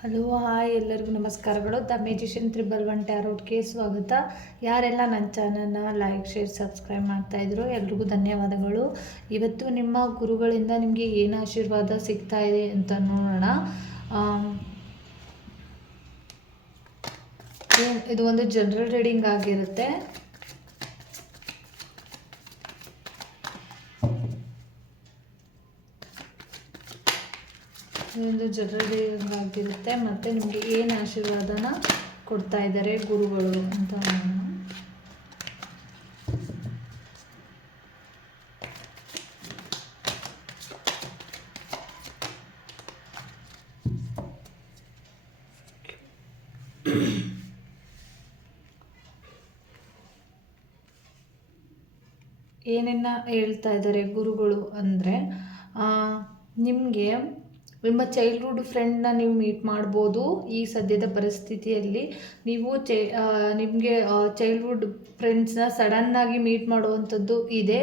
Hello, hi ಎಲ್ಲರಿಗೂ ನಮಸ್ಕಾರಗಳು. The musician triple one ಟ್ಯಾರೋಟ್ಗೆ ಸ್ವಾಗತ. ಯಾರೆಲ್ಲ ನನ್ನ ಚಾನಲ್ನ ಲೈಕ್ ಶೇರ್ ಸಬ್ಸ್ಕ್ರೈಬ್ ಮಾಡ್ತಾಯಿದ್ರು ಎಲ್ರಿಗೂ ಧನ್ಯವಾದಗಳು. ಇವತ್ತು ನಿಮ್ಮ ಗುರುಗಳಿಂದ ನಿಮಗೆ ಏನು ಆಶೀರ್ವಾದ ಸಿಗ್ತಾ ಇದೆ ಅಂತ ನೋಡೋಣ. ಇದು ಒಂದು ಜನರಲ್ ರೀಡಿಂಗ್ ಆಗಿರುತ್ತೆ. ಜನರಲ್ ಆಗಿರುತ್ತೆ ಮತ್ತು ನಿಮಗೆ ಏನು ಆಶೀರ್ವಾದನ ಕೊಡ್ತಾ ಇದ್ದಾರೆ ಗುರುಗಳು ಅಂತ ಏನೇನ ಹೇಳ್ತಾ ಇದ್ದಾರೆ ಗುರುಗಳು ಅಂದರೆ ನಿಮಗೆ ನಿಮ್ಮ ಚೈಲ್ಡ್ಹುಡ್ ಫ್ರೆಂಡ್ನ ನೀವು ಮೀಟ್ ಮಾಡ್ಬೋದು ಈ ಸದ್ಯದ ಪರಿಸ್ಥಿತಿಯಲ್ಲಿ. ನೀವು ಚೈ ನಿಮಗೆ ಚೈಲ್ಡ್ಹುಡ್ ಫ್ರೆಂಡ್ಸ್ನ ಸಡನ್ನಾಗಿ ಮೀಟ್ ಮಾಡುವಂಥದ್ದು ಇದೆ.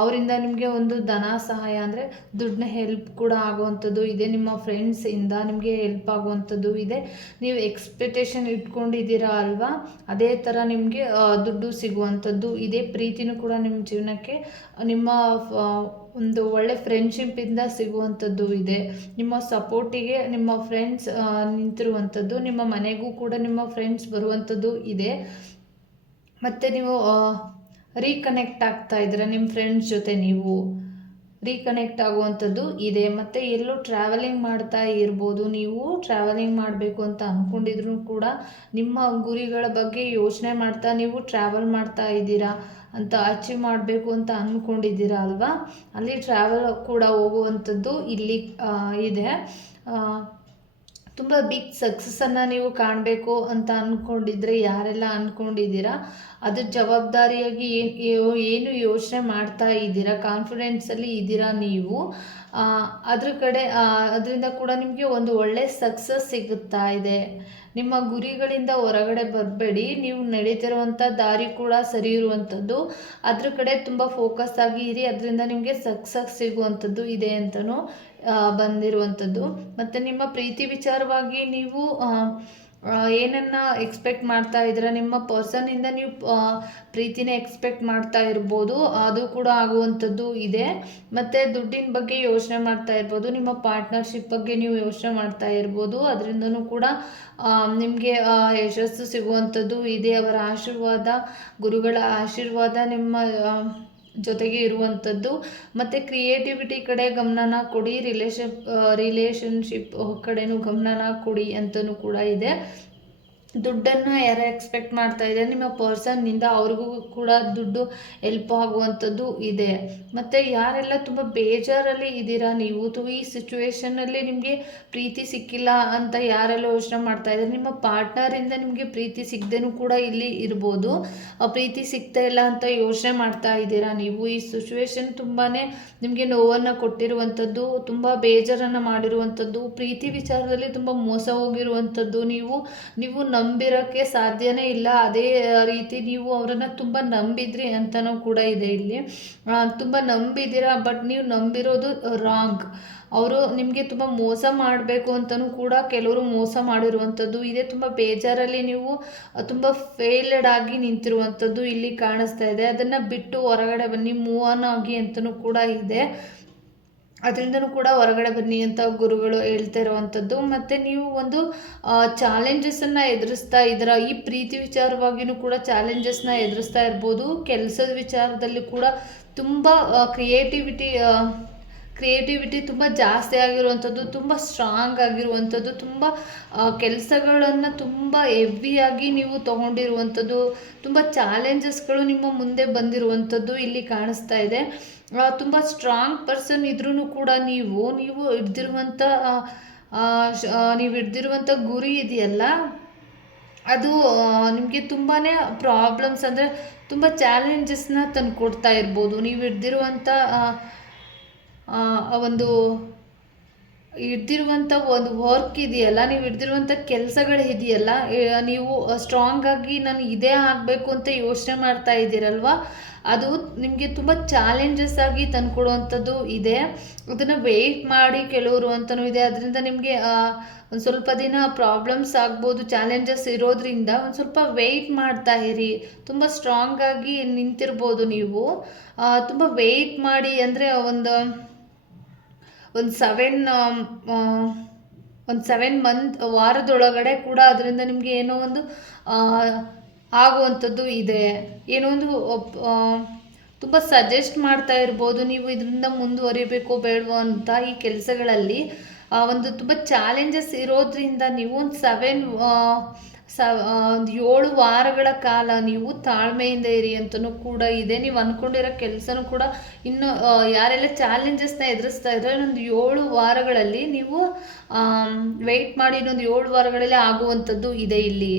ಅವರಿಂದ ನಿಮಗೆ ಒಂದು ಧನ ಸಹಾಯ ಅಂದರೆ ದುಡ್ಡನ್ನ ಹೆಲ್ಪ್ ಕೂಡ ಆಗುವಂಥದ್ದು ಇದೆ. ನಿಮ್ಮ ಫ್ರೆಂಡ್ಸಿಂದ ನಿಮಗೆ ಹೆಲ್ಪ್ ಆಗುವಂಥದ್ದು ಇದೆ. ನೀವು ಎಕ್ಸ್ಪೆಕ್ಟೇಷನ್ ಇಟ್ಕೊಂಡಿದ್ದೀರಾ ಅಲ್ವಾ? ಅದೇ ಥರ ನಿಮಗೆ ದುಡ್ಡು ಸಿಗುವಂಥದ್ದು ಇದೆ. ಪ್ರೀತಿನೂ ಕೂಡ ನಿಮ್ಮ ಜೀವನಕ್ಕೆ, ನಿಮ್ಮ ಒಂದು ಒಳ್ಳೆ ಫ್ರೆಂಡ್ಶಿಪ್ಪಿಂದ ಸಿಗುವಂಥದ್ದು ಇದೆ. ನಿಮ್ಮ ಸಪೋರ್ಟಿಗೆ ನಿಮ್ಮ ಫ್ರೆಂಡ್ಸ್ ನಿಂತಿರುವಂಥದ್ದು, ನಿಮ್ಮ ಮನೆಗೂ ಕೂಡ ನಿಮ್ಮ ಫ್ರೆಂಡ್ಸ್ ಬರುವಂಥದ್ದು ಇದೆ. ಮತ್ತು ನೀವು ರೀಕನೆಕ್ಟ್ ಆಗ್ತಾ ಇದ್ದೀರಾ ನಿಮ್ಮ ಫ್ರೆಂಡ್ಸ್ ಜೊತೆ ನೀವು? ರೀಕನೆಕ್ಟ್ ಆಗುವಂಥದ್ದು ಇದೆ. ಮತ್ತು ಎಲ್ಲೂ ಟ್ರಾವೆಲಿಂಗ್ ಮಾಡ್ತಾ ಇರ್ಬೋದು. ನೀವು ಟ್ರಾವೆಲಿಂಗ್ ಮಾಡಬೇಕು ಅಂತ ಅಂದ್ಕೊಂಡಿದ್ರು ಕೂಡ ನಿಮ್ಮ ಗುರಿಗಳ ಬಗ್ಗೆ ಯೋಚನೆ ಮಾಡ್ತಾ ನೀವು ಟ್ರಾವೆಲ್ ಮಾಡ್ತಾ ಇದ್ದೀರಾ ಅಂತ ಅಚೀವ್ ಮಾಡಬೇಕು ಅಂತ ಅಂದ್ಕೊಂಡಿದ್ದೀರಾ ಅಲ್ವಾ? ಅಲ್ಲಿ ಟ್ರಾವೆಲ್ ಕೂಡ ಹೋಗುವಂಥದ್ದು ಇಲ್ಲಿ ಇದೆ. ತುಂಬ ಬಿಗ್ ಸಕ್ಸಸ್ಸನ್ನು ನೀವು ಕಾಣಬೇಕು ಅಂತ ಅಂದ್ಕೊಂಡಿದ್ರೆ ಯಾರೆಲ್ಲ ಅಂದ್ಕೊಂಡಿದ್ದೀರಾ ಅದು ಜವಾಬ್ದಾರಿಯಾಗಿ ಏನು ಏನು ಯೋಚನೆ ಮಾಡ್ತಾ ಇದ್ದೀರಾ? ಕಾನ್ಫಿಡೆನ್ಸಲ್ಲಿ ಇದ್ದೀರಾ ನೀವು? ಅದ್ರ ಕಡೆ ಅದರಿಂದ ಕೂಡ ನಿಮಗೆ ಒಂದು ಒಳ್ಳೆ ಸಕ್ಸಸ್ ಸಿಗುತ್ತಾ ಇದೆ. ನಿಮ್ಮ ಗುರಿಗಳಿಂದ ಹೊರಗಡೆ ಬರಬೇಡಿ. ನೀವು ನಡೀತಿರುವಂಥ ದಾರಿ ಕೂಡ ಸರಿ ಇರುವಂಥದ್ದು ಅದ್ರ ಕಡೆ ತುಂಬ ಫೋಕಸ್ ಆಗಿ ಇರಿ. ಅದರಿಂದ ನಿಮಗೆ ಸಕ್ಸಸ್ ಸಿಗುವಂಥದ್ದು ಇದೆ ಅಂತಲೂ ಬಂದಿರುವಂಥದ್ದು ಮತ್ತು ನಿಮ್ಮ ಪ್ರೀತಿ ವಿಚಾರವಾಗಿ ನೀವು ಏನನ್ನ ಎಕ್ಸ್ಪೆಕ್ಟ್ ಮಾಡ್ತಾ ಇದ್ದೀರಾ? ನಿಮ್ಮ ಪರ್ಸನ್ನಿಂದ ನೀವು ಪ್ರೀತಿನ ಎಕ್ಸ್ಪೆಕ್ಟ್ ಮಾಡ್ತಾ ಇರ್ಬೋದು. ಅದು ಕೂಡ ಆಗುವಂಥದ್ದು ಇದೆ. ಮತ್ತು ದುಡ್ಡಿನ ಬಗ್ಗೆ ಯೋಚನೆ ಮಾಡ್ತಾ ಇರ್ಬೋದು. ನಿಮ್ಮ ಪಾರ್ಟ್ನರ್ಶಿಪ್ ಬಗ್ಗೆ ನೀವು ಯೋಚನೆ ಮಾಡ್ತಾ ಇರ್ಬೋದು. ಅದರಿಂದನೂ ಕೂಡ ನಿಮಗೆ ಯಶಸ್ಸು ಸಿಗುವಂಥದ್ದು ಇದೆ. ಅವರ ಆಶೀರ್ವಾದ, ಗುರುಗಳ ಆಶೀರ್ವಾದ ನಿಮ್ಮ ಜೊತೆಗೆ ಇರುವಂಥದ್ದು. ಮತ್ತು ಕ್ರಿಯೇಟಿವಿಟಿ ಕಡೆ ಗಮನನ ಕೊಡಿ. ರಿಲೇಷನ್ ರಿಲೇಷನ್ಶಿಪ್ ಕಡೆನೂ ಗಮನನ ಕೊಡಿ ಅಂತಲೂ ಕೂಡ ಇದೆ. ದುಡ್ಡನ್ನು ಯಾರು ಎಕ್ಸ್ಪೆಕ್ಟ್ ಮಾಡ್ತಾ ಇದ್ದಾರೆ ನಿಮ್ಮ ಪರ್ಸನ್ನಿಂದ ಅವ್ರಿಗೂ ಕೂಡ ದುಡ್ಡು ಹೆಲ್ಪ್ ಆಗುವಂಥದ್ದು ಇದೆ. ಮತ್ತು ಯಾರೆಲ್ಲ ತುಂಬ ಬೇಜಾರಲ್ಲಿ ಇದ್ದೀರಾ? ನೀವು ಈ ಸಿಚುವೇಶನಲ್ಲಿ ನಿಮಗೆ ಪ್ರೀತಿ ಸಿಕ್ಕಿಲ್ಲ ಅಂತ ಯಾರೆಲ್ಲ ಯೋಚನೆ ಮಾಡ್ತಾ ಇದ್ದಾರೆ? ನಿಮ್ಮ ಪಾರ್ಟ್ನರಿಂದ ನಿಮಗೆ ಪ್ರೀತಿ ಸಿಗದೇನೂ ಕೂಡ ಇಲ್ಲಿ ಇರ್ಬೋದು. ಪ್ರೀತಿ ಸಿಗ್ತಾ ಇಲ್ಲ ಅಂತ ಯೋಚನೆ ಮಾಡ್ತಾ ಇದ್ದೀರಾ? ನೀವು ಈ ಸಿಚುವೇಶನ್ ತುಂಬಾ ನಿಮಗೆ ನೋವನ್ನು ಕೊಟ್ಟಿರುವಂಥದ್ದು, ತುಂಬ ಬೇಜಾರನ್ನು ಮಾಡಿರುವಂಥದ್ದು, ಪ್ರೀತಿ ವಿಚಾರದಲ್ಲಿ ತುಂಬ ಮೋಸ ಹೋಗಿರುವಂಥದ್ದು ನೀವು ನೀವು ನಂಬಿರೋಕ್ಕೆ ಸಾಧ್ಯನೇ ಇಲ್ಲ. ಅದೇ ರೀತಿ ನೀವು ಅವರನ್ನು ತುಂಬ ನಂಬಿದ್ರಿ ಅಂತಲೂ ಕೂಡ ಇದೆ ಇಲ್ಲಿ. ತುಂಬ ನಂಬಿದ್ದೀರಾ? ಬಟ್ ನೀವು ನಂಬಿರೋದು ರಾಂಗ್. ಅವರು ನಿಮಗೆ ತುಂಬ ಮೋಸ ಮಾಡಬೇಕು ಅಂತಲೂ ಕೂಡ ಕೆಲವರು ಮೋಸ ಮಾಡಿರುವಂಥದ್ದು. ಇದೆ ತುಂಬ ಬೇಜಾರಲ್ಲಿ ನೀವು ತುಂಬ ಫೇಲ್ಡ್ ಆಗಿ ನಿಂತಿರುವಂಥದ್ದು ಇಲ್ಲಿ ಕಾಣಿಸ್ತಾ ಇದೆ. ಅದನ್ನು ಬಿಟ್ಟು ಹೊರಗಡೆ ಬನ್ನಿ. ಮೂವ್ ಆಗಿ ಅಂತಲೂ ಕೂಡ ಇದೆ. ಅದರಿಂದನೂ ಕೂಡ ಹೊರಗಡೆ ಬನ್ನಿ ಅಂತ ಗುರುಗಳು ಹೇಳ್ತಾ ಇರುವಂಥದ್ದು. ಮತ್ತು ನೀವು ಒಂದು ಚಾಲೆಂಜಸನ್ನು ಎದುರಿಸ್ತಾ ಇದ್ದೀರ? ಈ ಪ್ರೀತಿ ವಿಚಾರವಾಗಿಯೂ ಕೂಡ ಚಾಲೆಂಜಸ್ನ ಎದುರಿಸ್ತಾ ಇರ್ಬೋದು. ಕೆಲಸದ ವಿಚಾರದಲ್ಲಿ ಕೂಡ ತುಂಬ ಕ್ರಿಯೇಟಿವಿಟಿ ಕ್ರಿಯೇಟಿವಿಟಿ ತುಂಬ ಜಾಸ್ತಿ ಆಗಿರುವಂಥದ್ದು, ತುಂಬ ಸ್ಟ್ರಾಂಗ್ ಆಗಿರುವಂಥದ್ದು, ತುಂಬ ಕೆಲಸಗಳನ್ನು ತುಂಬ ಹೆವಿಯಾಗಿ ನೀವು ತೊಗೊಂಡಿರುವಂಥದ್ದು, ತುಂಬ ಚಾಲೆಂಜಸ್ಗಳು ನಿಮ್ಮ ಮುಂದೆ ಬಂದಿರುವಂಥದ್ದು ಇಲ್ಲಿ ಕಾಣಿಸ್ತಾ ಇದೆ. ತುಂಬ ಸ್ಟ್ರಾಂಗ್ ಪರ್ಸನ್ ಇದ್ರೂ ಕೂಡ ನೀವು ನೀವು ಹಿಡ್ದಿರುವಂಥ ನೀವು ಹಿಡ್ದಿರುವಂಥ ಗುರಿ ಇದೆಯಲ್ಲ, ಅದು ನಿಮಗೆ ತುಂಬಾ ಪ್ರಾಬ್ಲಮ್ಸ್ ಅಂದರೆ ತುಂಬ ಚಾಲೆಂಜಸ್ನ ತಂದು ಕೊಡ್ತಾ ಇರ್ಬೋದು. ನೀವು ಹಿಡ್ದಿರುವಂಥ ಆ, ಒಂದು ಹಿಡ್ದಿರುವಂಥ ಒಂದು ವರ್ಕ್ ಇದೆಯಲ್ಲ ನೀವು ಹಿಡ್ದಿರುವಂಥ ಕೆಲಸಗಳು ಇದೆಯಲ್ಲ ನೀವು ಸ್ಟ್ರಾಂಗ್ ಆಗಿ ನಾನು ಇದೇ ಆಗಬೇಕು ಅಂತ ಯೋಚನೆ ಮಾಡ್ತಾ ಇದ್ದೀರಲ್ವ? ಅದು ನಿಮಗೆ ತುಂಬ ಚಾಲೆಂಜಸ್ ಆಗಿ ತಂದ್ಕೊಡುವಂಥದ್ದು ಇದೆ. ಅದನ್ನು ವೆಯ್ಟ್ ಮಾಡಿ ಕೆಲವರು ಅಂತಲೂ ಇದೆ. ಅದರಿಂದ ನಿಮಗೆ ಒಂದು ಸ್ವಲ್ಪ ದಿನ ಪ್ರಾಬ್ಲಮ್ಸ್ ಆಗ್ಬೋದು ಚಾಲೆಂಜಸ್ ಇರೋದ್ರಿಂದ ಒಂದು ಸ್ವಲ್ಪ ವೆಯ್ಟ್ ಮಾಡ್ತಾ ಇರಿ. ತುಂಬ ಸ್ಟ್ರಾಂಗ್ ಆಗಿ ನಿಂತಿರ್ಬೋದು ನೀವು. ತುಂಬ ವೆಯ್ಟ್ ಮಾಡಿ ಅಂದರೆ ಒಂದು ಒಂದು ಸೆವೆನ್ ಒಂದು ಸೆವೆನ್ ಮಂತ್ ವಾರದೊಳಗಡೆ ಕೂಡ ಅದರಿಂದ ನಿಮಗೆ ಏನೋ ಒಂದು ಆಗುವಂಥದ್ದು ಇದೆ. ಏನೋ ಒಂದು ತುಂಬ ಸಜೆಸ್ಟ್ ಮಾಡ್ತಾ ಇರ್ಬೋದು. ನೀವು ಇದರಿಂದ ಮುಂದುವರಿಬೇಕು ಬೇಡವೋ ಅಂತ ಈ ಕೆಲಸಗಳಲ್ಲಿ. ಒಂದು ತುಂಬ ಚಾಲೆಂಜಸ್ ಇರೋದ್ರಿಂದ ನೀವು ಒಂದು ಸೆವೆನ್ ಸ ಒಂದು ಏಳು ವಾರಗಳ ಕಾಲ ನೀವು ತಾಳ್ಮೆಯಿಂದ ಇರಿ ಅಂತಲೂ ಕೂಡ ಇದೆ. ನೀವು ಅಂದ್ಕೊಂಡಿರೋ ಕೆಲಸನೂ ಕೂಡ ಇನ್ನು ಯಾರೆಲ್ಲ ಚಾಲೆಂಜಸ್ನ ಎದುರಿಸ್ತಾ ಇದ್ದಾರೆ ಒಂದು ಏಳು ವಾರಗಳಲ್ಲಿ ನೀವು ವೆಯ್ಟ್ ಮಾಡಿ ಇನ್ನೊಂದು ಏಳು ವಾರಗಳಲ್ಲಿ ಆಗುವಂಥದ್ದು ಇದೆ ಇಲ್ಲಿ.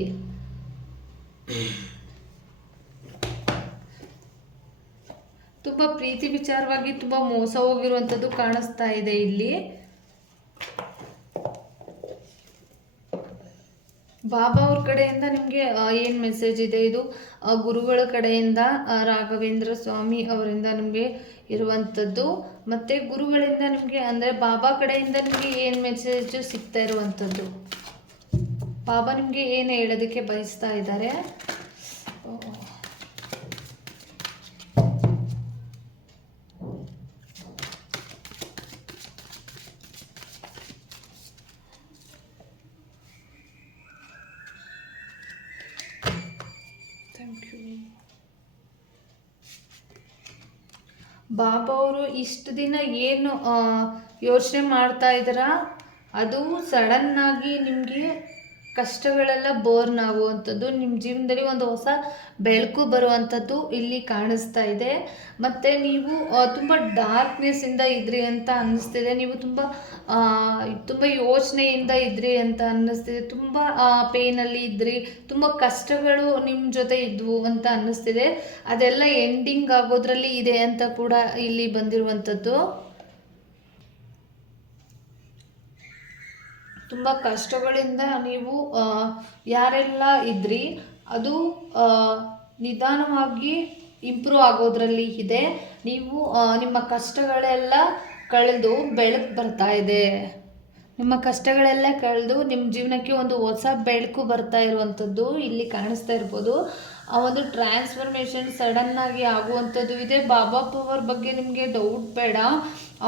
ತುಂಬ ಪ್ರೀತಿ ವಿಚಾರವಾಗಿ ತುಂಬ ಮೋಸ ಹೋಗಿರುವಂಥದ್ದು ಕಾಣಿಸ್ತಾ ಇದೆ ಇಲ್ಲಿ. ಬಾಬಾ ಅವ್ರ ಕಡೆಯಿಂದ ನಿಮಗೆ ಏನು ಮೆಸೇಜ್ ಇದೆ? ಇದು ಗುರುಗಳ ಕಡೆಯಿಂದ ರಾಘವೇಂದ್ರ ಸ್ವಾಮಿ ಅವರಿಂದ ನಿಮಗೆ ಇರುವಂಥದ್ದು ಮತ್ತು ಗುರುಗಳಿಂದ ನಿಮಗೆ, ಅಂದರೆ ಬಾಬಾ ಕಡೆಯಿಂದ ನಿಮಗೆ ಏನು ಮೆಸೇಜು ಸಿಗ್ತಾ ಇರುವಂಥದ್ದು ಬಾಬಾ ನಿಮಗೆ ಏನು ಹೇಳೋದಕ್ಕೆ ಬಯಸ್ತಾ ಇದ್ದಾರೆ? ಬಾಬಾ ಅವರು ಇಷ್ಟು ದಿನ ಏನು ಯೋಚನೆ ಮಾಡ್ತಾ ಇದ್ದೀರಾ ಅದು ಸಡನ್ನಾಗಿ ನಿಮಗೆ ಕಷ್ಟಗಳೆಲ್ಲ ಬೋರ್ನ್ ಆಗುವಂಥದ್ದು ನಿಮ್ಮ ಜೀವನದಲ್ಲಿ ಒಂದು ಹೊಸ ಬೆಳಕು ಬರುವಂಥದ್ದು ಇಲ್ಲಿ ಕಾಣಿಸ್ತಾ ಇದೆ. ಮತ್ತು ನೀವು ತುಂಬ ಡಾರ್ಕ್ನೆಸ್ಸಿಂದ ಇದ್ರಿ ಅಂತ ಅನ್ನಿಸ್ತಿದೆ. ನೀವು ತುಂಬ ತುಂಬ ಯೋಚನೆಯಿಂದ ಇದ್ರಿ ಅಂತ ಅನ್ನಿಸ್ತಿದೆ. ತುಂಬ ಪೇನಲ್ಲಿ ಇದ್ರಿ. ತುಂಬ ಕಷ್ಟಗಳು ನಿಮ್ಮ ಜೊತೆ ಇದ್ವು ಅಂತ ಅನ್ನಿಸ್ತಿದೆ. ಅದೆಲ್ಲ ಎಂಡಿಂಗ್ ಆಗೋದ್ರಲ್ಲಿ ಇದೆ ಅಂತ ಕೂಡ ಇಲ್ಲಿ ಬಂದಿರುವಂಥದ್ದು. ತುಂಬ ಕಷ್ಟಗಳಿಂದ ನೀವು ಯಾರೆಲ್ಲ ಇದ್ರಿ, ಅದು ನಿಧಾನವಾಗಿ ಇಂಪ್ರೂವ್ ಆಗೋದ್ರಲ್ಲಿ ಇದೆ. ನೀವು ನಿಮ್ಮ ಕಷ್ಟಗಳೆಲ್ಲ ಕಳೆದು ಬೆಳಕು ಬರ್ತಾ ಇದೆ. ನಿಮ್ಮ ಕಷ್ಟಗಳೆಲ್ಲ ಕಳೆದು ನಿಮ್ಮ ಜೀವನಕ್ಕೆ ಒಂದು ಹೊಸ ಬೆಳಕು ಬರ್ತಾ ಇರುವಂಥದ್ದು ಇಲ್ಲಿ ಕಾಣಿಸ್ತಾ ಇರ್ಬೋದು. ಆ ಒಂದು ಟ್ರಾನ್ಸ್ಫರ್ಮೇಷನ್ ಸಡನ್ನಾಗಿ ಆಗುವಂಥದ್ದು ಇದೆ. ಬಾಬಾ ಪವರ್ ಬಗ್ಗೆ ನಿಮಗೆ ಡೌಟ್ ಬೇಡ.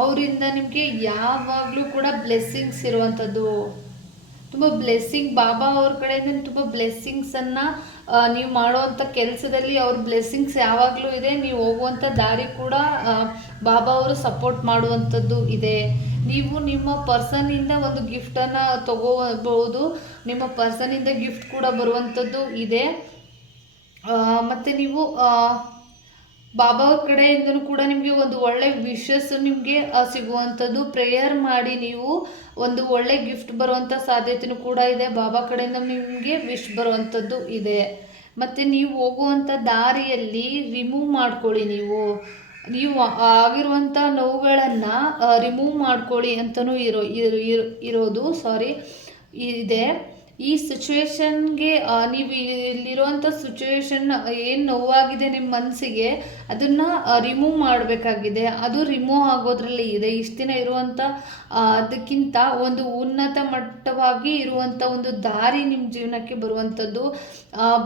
ಅವರಿಂದ ನಿಮಗೆ ಯಾವಾಗಲೂ ಕೂಡ ಬ್ಲೆಸ್ಸಿಂಗ್ಸ್ ಇರುವಂಥದ್ದು. ತುಂಬ ಬ್ಲೆಸ್ಸಿಂಗ್ ಬಾಬಾ ಅವ್ರ ಕಡೆಯಿಂದ ತುಂಬ ಬ್ಲೆಸ್ಸಿಂಗ್ಸನ್ನು ನೀವು ಮಾಡುವಂಥ ಕೆಲಸದಲ್ಲಿ ಅವ್ರ ಬ್ಲೆಸ್ಸಿಂಗ್ಸ್ ಯಾವಾಗಲೂ ಇದೆ. ನೀವು ಹೋಗುವಂಥ ದಾರಿ ಕೂಡ ಬಾಬಾ ಅವರು ಸಪೋರ್ಟ್ ಮಾಡುವಂಥದ್ದು ಇದೆ. ನೀವು ನಿಮ್ಮ ಪರ್ಸನಿಂದ ಒಂದು ಗಿಫ್ಟನ್ನು ತಗೋಬಹುದು. ನಿಮ್ಮ ಪರ್ಸನಿಂದ ಗಿಫ್ಟ್ ಕೂಡ ಬರುವಂಥದ್ದು ಇದೆ. ಮತ್ತು ನೀವು ಬಾಬಾ ಕಡೆಯಿಂದಲೂ ಕೂಡ ನಿಮಗೆ ಒಂದು ಒಳ್ಳೆ ವಿಶಸ್ ನಿಮಗೆ ಸಿಗುವಂಥದ್ದು. ಪ್ರೇಯರ್ ಮಾಡಿ ನೀವು ಒಂದು ಒಳ್ಳೆ ಗಿಫ್ಟ್ ಬರುವಂಥ ಸಾಧ್ಯತೆನೂ ಕೂಡ ಇದೆ. ಬಾಬಾ ಕಡೆಯಿಂದ ನಿಮಗೆ ವಿಶ್ ಬರುವಂಥದ್ದು ಇದೆ. ಮತ್ತು ನೀವು ಹೋಗುವಂಥ ದಾರಿಯಲ್ಲಿ ರಿಮೂವ್ ಮಾಡ್ಕೊಳ್ಳಿ ನೀವು. ನೀವು ಆಗಿರುವಂಥ ನೋವುಗಳನ್ನು ರಿಮೂವ್ ಮಾಡ್ಕೊಳ್ಳಿ ಅಂತಲೂ ಇರೋ- ಇರೋದು ಸಾರಿ ಇದೆ. ಈ ಸಿಚುವೇಶನ್ಗೆ ನೀವು ಇಲ್ಲಿರುವಂಥ ಸಿಚುವೇಶನ್ ಏನು ನೋವಾಗಿದೆ ನಿಮ್ಮ ಮನಸ್ಸಿಗೆ ಅದನ್ನು ರಿಮೂವ್ ಮಾಡಬೇಕಾಗಿದೆ. ಅದು ರಿಮೂವ್ ಆಗೋದ್ರಲ್ಲಿ ಇದೆ. ಇಷ್ಟು ದಿನ ಇರುವಂಥ ಅದಕ್ಕಿಂತ ಒಂದು ಉನ್ನತ ಮಟ್ಟವಾಗಿ ಇರುವಂಥ ಒಂದು ದಾರಿ ನಿಮ್ಮ ಜೀವನಕ್ಕೆ ಬರುವಂಥದ್ದು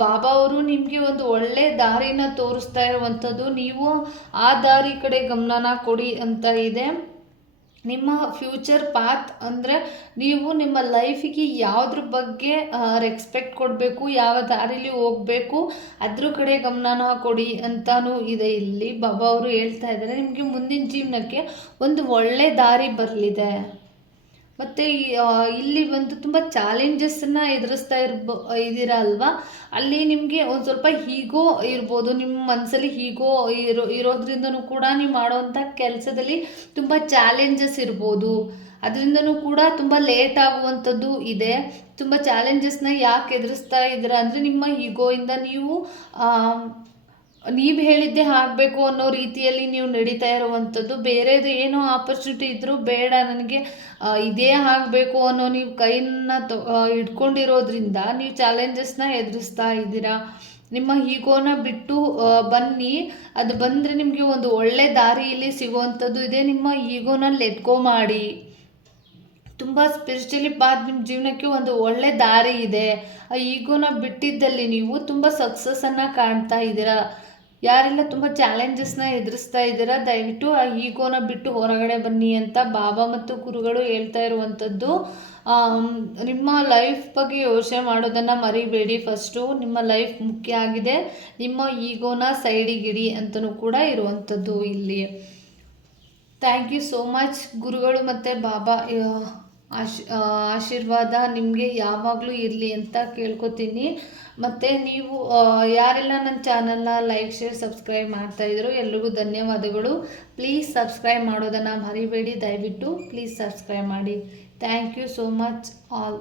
ಬಾಬಾ ಅವರು ನಿಮಗೆ ಒಂದು ಒಳ್ಳೆ ದಾರಿನ ತೋರಿಸ್ತಾ ಇರುವಂಥದ್ದು ನೀವು ಆ ದಾರಿ ಕಡೆ ಗಮನನ ಕೊಡಿ ಅಂತ ಇದೆ. ನಿಮ್ಮ ಫ್ಯೂಚರ್ ಪಾತ್ ಅಂದರೆ ನೀವು ನಿಮ್ಮ ಲೈಫಿಗೆ ಯಾವುದ್ರ ಬಗ್ಗೆ ರೆಸ್ಪೆಕ್ಟ್ ಕೊಡಬೇಕು, ಯಾವ ದಾರಿಲಿ ಹೋಗಬೇಕು, ಅದ್ರ ಕಡೆ ಗಮನನ ಕೊಡಿ ಅಂತಾನೂ ಇದೆ ಇಲ್ಲಿ. ಬಾಬಾ ಅವರು ಹೇಳ್ತಾ ಇದ್ದಾರೆ, ನಿಮಗೆ ಮುಂದಿನ ಜೀವನಕ್ಕೆ ಒಂದು ಒಳ್ಳೆ ದಾರಿ ಬರಲಿದೆ. ಮತ್ತು ಇಲ್ಲಿ ಬಂದು ತುಂಬ ಚಾಲೆಂಜಸ್ಸನ್ನು ಎದುರಿಸ್ತಾ ಇರ್ಬೋ ಇದ್ದೀರಾ ಅಲ್ವಾ ಅಲ್ಲಿ ನಿಮಗೆ ಒಂದು ಸ್ವಲ್ಪ ಹೀಗೋ ಇರ್ಬೋದು ನಿಮ್ಮ ಮನಸ್ಸಲ್ಲಿ ಹೀಗೋ ಇರೋ, ಇರೋದ್ರಿಂದನೂ ಕೂಡ ನೀವು ಮಾಡೋವಂಥ ಕೆಲಸದಲ್ಲಿ ತುಂಬ ಚಾಲೆಂಜಸ್ ಇರ್ಬೋದು. ಅದರಿಂದನೂ ಕೂಡ ತುಂಬ ಲೇಟ್ ಆಗುವಂಥದ್ದು ಇದೆ. ತುಂಬ ಚಾಲೆಂಜಸ್ನ ಯಾಕೆ ಎದುರಿಸ್ತಾ ಇದ್ದೀರಾ ಅಂದರೆ ನಿಮ್ಮ ಈಗೋಯಿಂದ ನೀವು ನೀವು ಹೇಳಿದ್ದೆ ಆಗಬೇಕು ಅನ್ನೋ ರೀತಿಯಲ್ಲಿ ನೀವು ನಡೀತಾ ಇರುವಂಥದ್ದು. ಬೇರೆದು ಏನೋ ಆಪರ್ಚುನಿಟಿ ಇದ್ದರೂ ಬೇಡ, ನನಗೆ ಇದೇ ಆಗಬೇಕು ಅನ್ನೋ ನೀವು ಕೈನ ತೊ ಇಟ್ಕೊಂಡಿರೋದ್ರಿಂದ ನೀವು ಚಾಲೆಂಜಸ್ನ ಎದುರಿಸ್ತಾ ಇದ್ದೀರಾ? ನಿಮ್ಮ ಈಗೋನ ಬಿಟ್ಟು ಬನ್ನಿ. ಅದು ಬಂದರೆ ನಿಮಗೆ ಒಂದು ಒಳ್ಳೆ ದಾರಿಯಲ್ಲಿ ಸಿಗುವಂಥದ್ದು ಇದೆ. ನಿಮ್ಮ ಈಗೋನ ಲೆಟ್ಕೋ ಮಾಡಿ. ತುಂಬ ಸ್ಪಿರಿಚುಲಿ ಪಾತ್ ನಿಮ್ಮ ಜೀವನಕ್ಕೆ ಒಂದು ಒಳ್ಳೆ ದಾರಿ ಇದೆ. ಈಗೋನ ಬಿಟ್ಟಿದ್ದಲ್ಲಿ ನೀವು ತುಂಬ ಸಕ್ಸಸ್ಸನ್ನು ಕಾಣ್ತಾ ಇದ್ದೀರಾ. ಯಾರೆಲ್ಲ ತುಂಬ ಚಾಲೆಂಜಸ್ನ ಎದುರಿಸ್ತಾ ಇದ್ದೀರಾ? ದಯವಿಟ್ಟು ಆ ಈಗೋನ ಬಿಟ್ಟು ಹೊರಗಡೆ ಬನ್ನಿ ಅಂತ ಬಾಬಾ ಮತ್ತು ಗುರುಗಳು ಹೇಳ್ತಾ ಇರುವಂಥದ್ದು. ನಿಮ್ಮ ಲೈಫ್ ಬಗ್ಗೆ ಯೋಚನೆ ಮಾಡೋದನ್ನು ಮರಿಬೇಡಿ. ಫಸ್ಟು ನಿಮ್ಮ ಲೈಫ್ ಮುಖ್ಯ ಆಗಿದೆ. ನಿಮ್ಮ ಈಗೋನ ಸೈಡಿಗಿಡಿ ಅಂತಲೂ ಕೂಡ ಇರುವಂಥದ್ದು ಇಲ್ಲಿ. ಥ್ಯಾಂಕ್ ಯು ಸೋ ಮಚ್ ಗುರುಗಳು ಮತ್ತು ಬಾಬಾ ಆಶ್ ಆಶೀರ್ವಾದ ನಿಮಗೆ ಯಾವಾಗಲೂ ಇರಲಿ ಅಂತ ಕೇಳ್ಕೊತೀನಿ. ಮತ್ತು ನೀವು ಯಾರೆಲ್ಲ ನನ್ನ ಚಾನಲ್ನ ಲೈಕ್, ಶೇರ್, ಸಬ್ಸ್ಕ್ರೈಬ್ ಮಾಡ್ತಾ ಇದ್ರು ಎಲ್ರಿಗೂ ಧನ್ಯವಾದಗಳು. ಪ್ಲೀಸ್ ಸಬ್ಸ್ಕ್ರೈಬ್ ಮಾಡೋದನ್ನು ಮರಿಬೇಡಿ. ದಯವಿಟ್ಟು ಪ್ಲೀಸ್ ಸಬ್ಸ್ಕ್ರೈಬ್ ಮಾಡಿ. Thank you so much all.